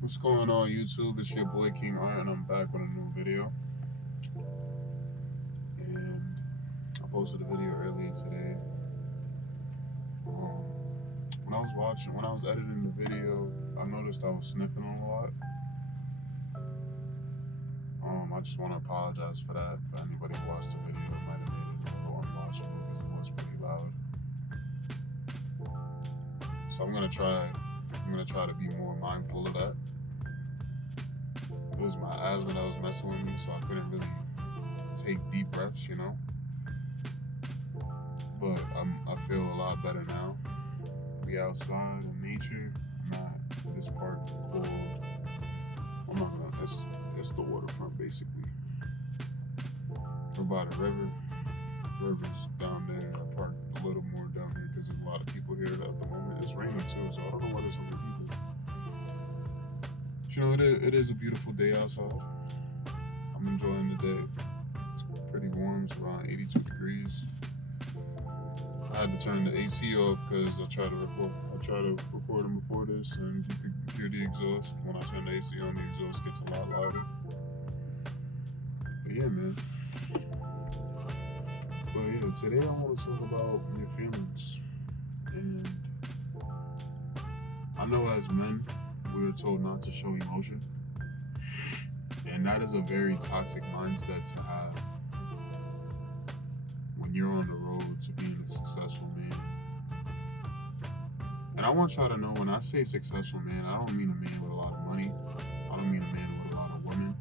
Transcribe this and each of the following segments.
What's going on, YouTube? It's your boy King Art, and I'm back with a new video. And I posted a video earlier today. When I was editing the video, I noticed I was sniffing a lot. I just want to apologize for that. For anybody who watched the video, it might have made it a little unwatchable because it was pretty loud. So I'm gonna try to be more mindful of that. It was my asthma that was messing with me, so I couldn't really take deep breaths, But I feel a lot better now. We outside in nature. I'm at this park called. I'm not gonna. It's the waterfront basically. We're by the river. River's down there. I park a little more down here because there's a lot of people here at the moment. It's raining too, so I don't know why there's so many people. But, it is a beautiful day outside. I'm enjoying the day. It's pretty warm. It's around 82 degrees. I had to turn the AC off because I tried to record them before this, and you could hear the exhaust. When I turn the AC on, the exhaust gets a lot louder. But yeah, man. But yeah, today I want to talk about your feelings. And I know as men, we are told not to show emotion. And that is a very toxic mindset to have when you're on the road to being a successful man. And I want y'all to know, when I say successful man, I don't mean a man with a lot of money. I don't mean a man with a lot of women.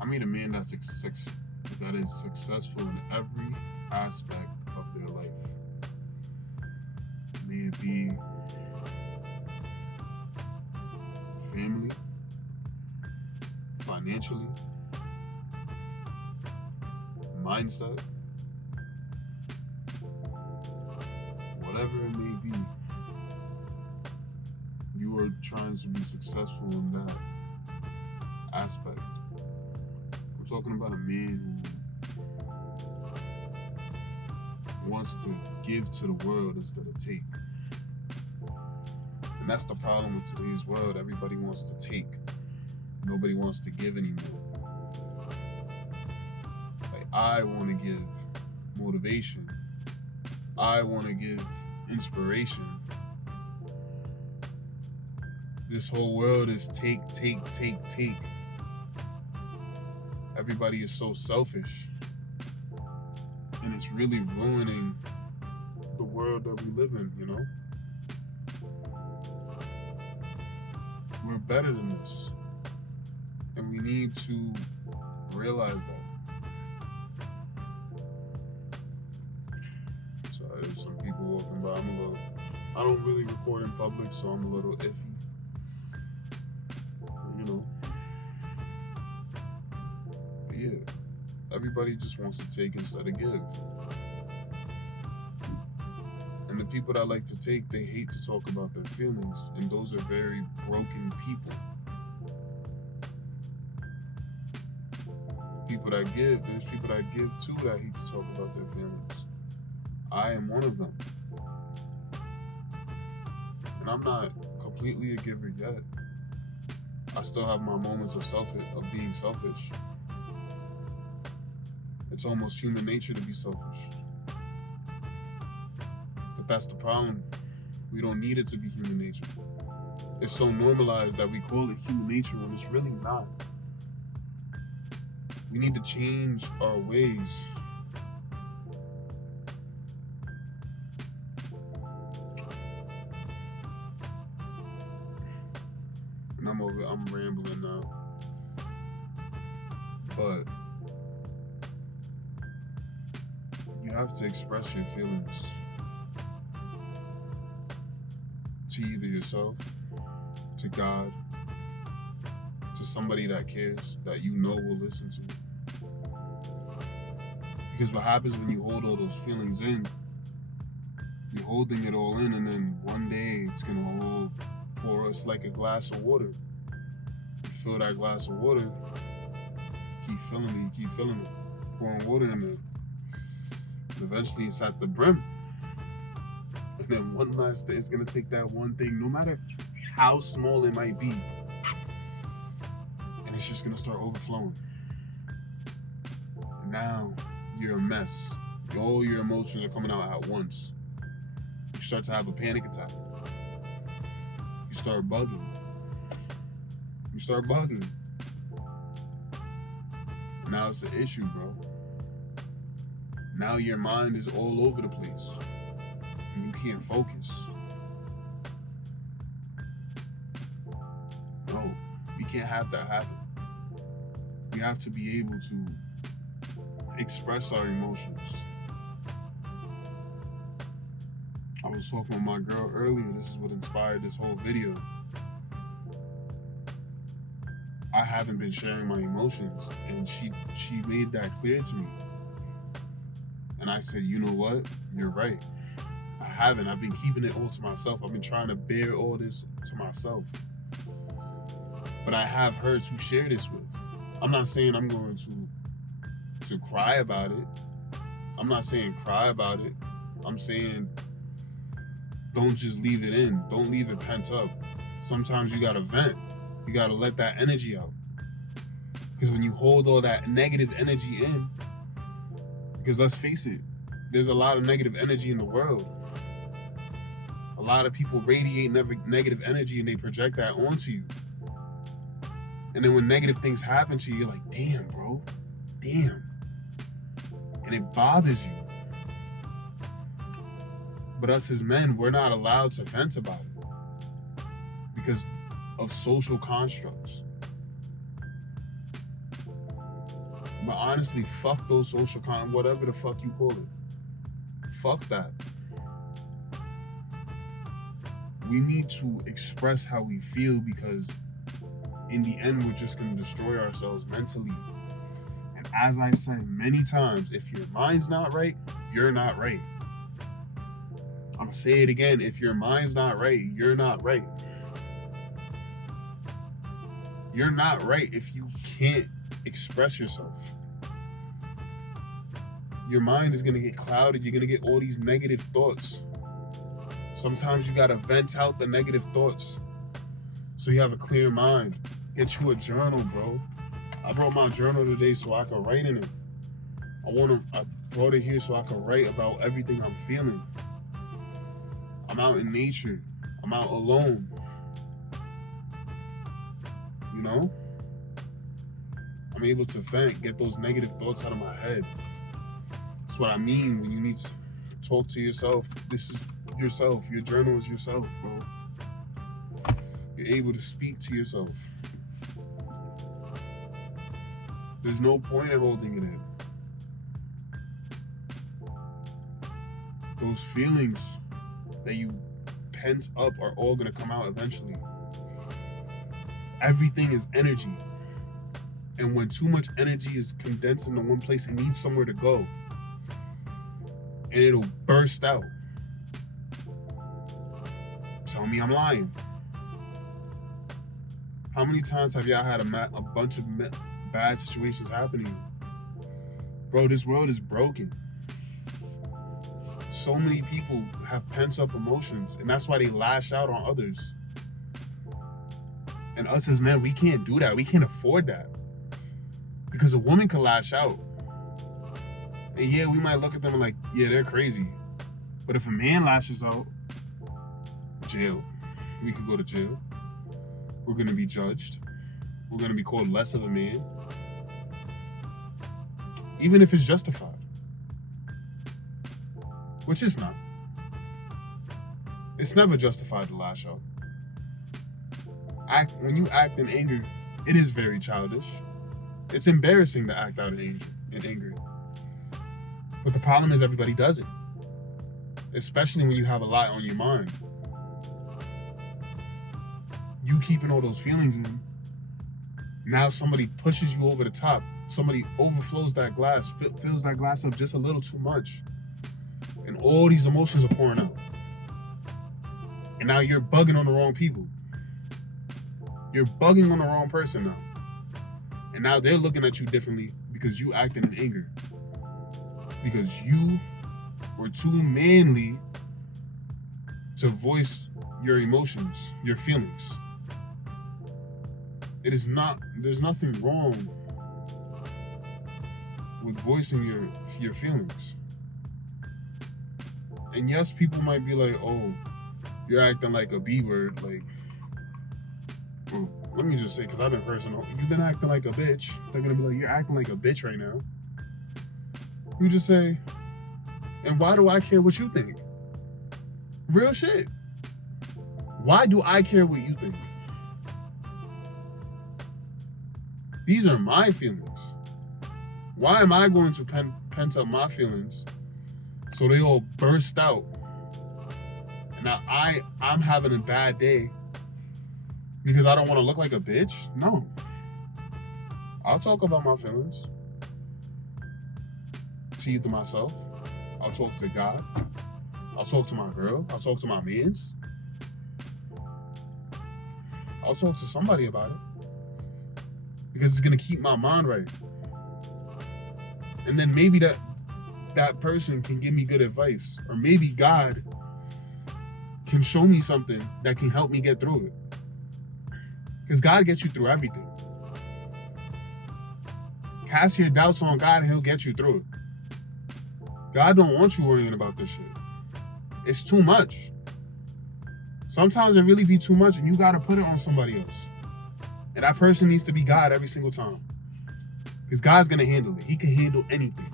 I mean a man that is successful in every aspect of their life. May it be family, financially, mindset, whatever it may be. You are trying to be successful in that aspect. I'm talking about a man who wants to give to the world instead of take. And that's the problem with today's world. Everybody wants to take. Nobody wants to give anymore. Like, I want to give motivation. I want to give inspiration. This whole world is take. Everybody is so selfish. And it's really ruining the world that we live in, We're better than this. And we need to realize that. So there's some people walking by. I don't really record in public, so I'm a little iffy. But yeah, everybody just wants to take instead of give. And the people that like to take, they hate to talk about their feelings. And those are very broken people. There's people that give too that hate to talk about their feelings. I am one of them. And I'm not completely a giver yet. I still have my moments of being selfish. It's almost human nature to be selfish. But that's the problem. We don't need it to be human nature. It's so normalized that we call it human nature when it's really not. We need to change our ways. And I'm rambling now. But you have to express your feelings to either yourself, to God, to somebody that cares, that you know will listen to you. Because what happens when you hold all those feelings in, you're holding it all in, and then one day it's gonna pour. It's like a glass of water. You fill that glass of water, keep filling it, pouring water in it. And eventually it's at the brim. And then one last thing, it's gonna take that one thing, no matter how small it might be. And it's just gonna start overflowing. And now you're a mess. All your emotions are coming out at once. You start to have a panic attack. You start bugging. Now it's an issue, bro. Now your mind is all over the place. And you can't focus. No, we can't have that happen. We have to be able to express our emotions. I was talking with my girl earlier. This is what inspired this whole video. I haven't been sharing my emotions, and she made that clear to me. And I said, you know what? You're right. I haven't. I've been keeping it all to myself. I've been trying to bear all this to myself. But I have her to share this with. I'm not saying I'm going to cry about it. I'm not saying cry about it. I'm saying don't just leave it in. Don't leave it pent up. Sometimes you gotta vent. You gotta let that energy out. Because when you hold all that negative energy in, because let's face it, there's a lot of negative energy in the world. A lot of people radiate negative energy and they project that onto you. And then when negative things happen to you, you're like, damn, bro, damn. And it bothers you. But us as men, we're not allowed to vent about it because of social constructs. But honestly, fuck those social whatever the fuck you call it. Fuck that. We need to express how we feel, because in the end, we're just going to destroy ourselves mentally. And as I said many times, if your mind's not right, you're not right. I'm going to say it again. If your mind's not right, you're not right. You're not right if you can't express yourself. Your mind is going to get clouded. You're going to get all these negative thoughts. Sometimes you got to vent out the negative thoughts so you have a clear mind. Get you a journal, bro. I brought my journal today so I can write in it. I brought it here so I can write about everything I'm feeling. I'm out in nature. I'm out alone. You know? I'm able to vent, get those negative thoughts out of my head. That's what I mean when you need to talk to yourself. This is yourself. Your journal is yourself, bro. You're able to speak to yourself. There's no point in holding it in. Those feelings that you pent up are all gonna come out eventually. Everything is energy. And when too much energy is condensed into one place, it needs somewhere to go. And it'll burst out. Tell me I'm lying. How many times have y'all had a bunch of bad situations happen to you? Bro, this world is broken. So many people have pent up emotions, and that's why they lash out on others. And us as men, we can't do that. We can't afford that. Because a woman can lash out. And yeah, we might look at them like, yeah, they're crazy. But if a man lashes out, jail. We could go to jail. We're going to be judged. We're going to be called less of a man. Even if it's justified. Which it's not. It's never justified to lash out. When you act in anger, it is very childish. It's embarrassing to act out in anger. But the problem is everybody does it. Especially when you have a lot on your mind. You keeping all those feelings in. Now somebody pushes you over the top. Somebody overflows that glass, fills that glass up just a little too much. And all these emotions are pouring out. And now you're bugging on the wrong people. You're bugging on the wrong person now. And now they're looking at you differently because you acted in anger. Because you were too manly to voice your emotions, your feelings. There's nothing wrong with voicing your feelings. And yes, people might be like, oh, you're acting like a B-word. Like, well, let me just say, because I've been personal, you've been acting like a bitch. They're going to be like, you're acting like a bitch right now. You just say, and why do I care what you think? Real shit. Why do I care what you think? These are my feelings. Why am I going to pent up my feelings so they all burst out? And now I'm having a bad day because I don't want to look like a bitch? No. I'll talk about my feelings to myself. I'll talk to God. I'll talk to my girl. I'll talk to my mans. I'll talk to somebody about it because it's going to keep my mind right. And then maybe that person can give me good advice, or maybe God can show me something that can help me get through it. Because God gets you through everything. Cast your doubts on God and he'll get you through it. God don't want you worrying about this shit. It's too much. Sometimes it really be too much and you got to put it on somebody else. And that person needs to be God every single time. Because God's going to handle it. He can handle anything.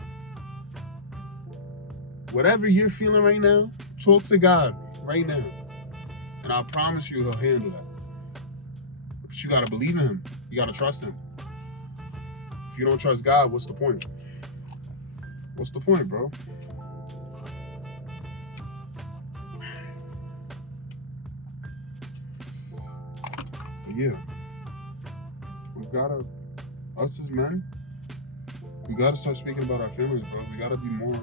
Whatever you're feeling right now, talk to God right now. And I promise you he'll handle that. But you got to believe in him. You got to trust him. If you don't trust God, what's the point? What's the point, bro? But yeah. We've got to, us as men, we got to start speaking about our feelings, bro. We got to be more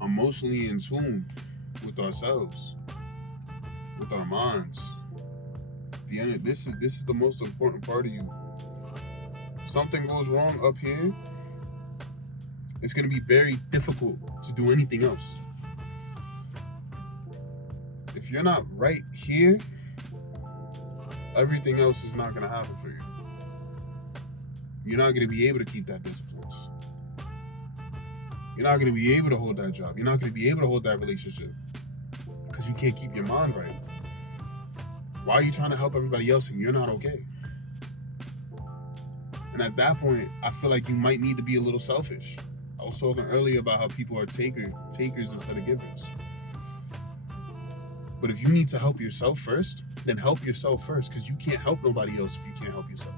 emotionally in tune with ourselves, with our minds. At the end, this is the most important part of you. Something goes wrong up here, it's going to be very difficult to do anything else. If you're not right here, everything else is not going to happen for you. You're not going to be able to keep that discipline. You're not going to be able to hold that job. You're not going to be able to hold that relationship because you can't keep your mind right. Why are you trying to help everybody else and you're not okay? And at that point, I feel like you might need to be a little selfish. I was talking earlier about how people are takers instead of givers. But if you need to help yourself first, then help yourself first, because you can't help nobody else if you can't help yourself.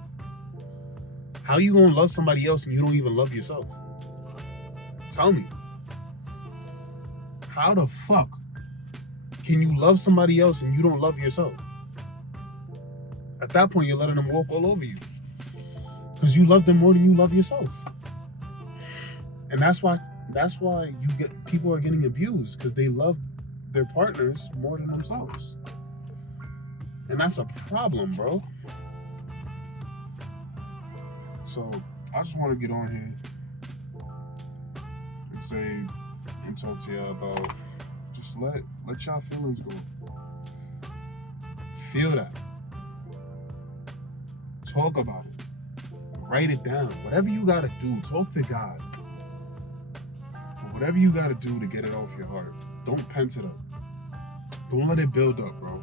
How you gonna love somebody else and you don't even love yourself? Tell me. How the fuck can you love somebody else and you don't love yourself? At that point, you're letting them walk all over you. Because you love them more than you love yourself. And that's why people are getting abused, because they love their partners more than themselves. And that's a problem, bro. So I just want to get on here and say and talk to y'all about, just let y'all feelings go. Feel that. Talk about it. Write it down. Whatever you gotta do, talk to God. Whatever you gotta do to get it off your heart, don't pent it up. Don't let it build up, bro.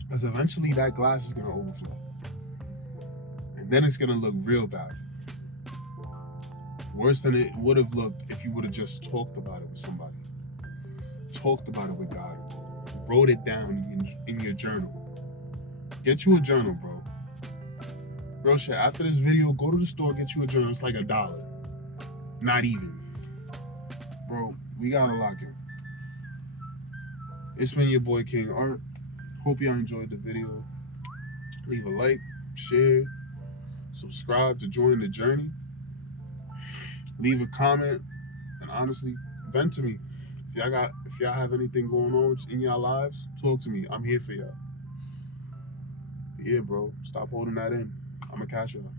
Because eventually that glass is gonna overflow. And then it's gonna look real bad. Worse than it would have looked if you would have just talked about it with somebody. Talked about it with God. Wrote it down in your journal. Get you a journal, bro. Real shit, after this video, go to the store, get you a journal. It's like $1. Not even. Bro, we gotta lock in. It's been your boy King Art. Hope y'all enjoyed the video. Leave a like, share, subscribe to join the journey. Leave a comment, and honestly, vent to me. If y'all have anything going on in y'all lives, talk to me. I'm here for y'all. Yeah, bro. Stop holding that in. I'm gonna catch y'all.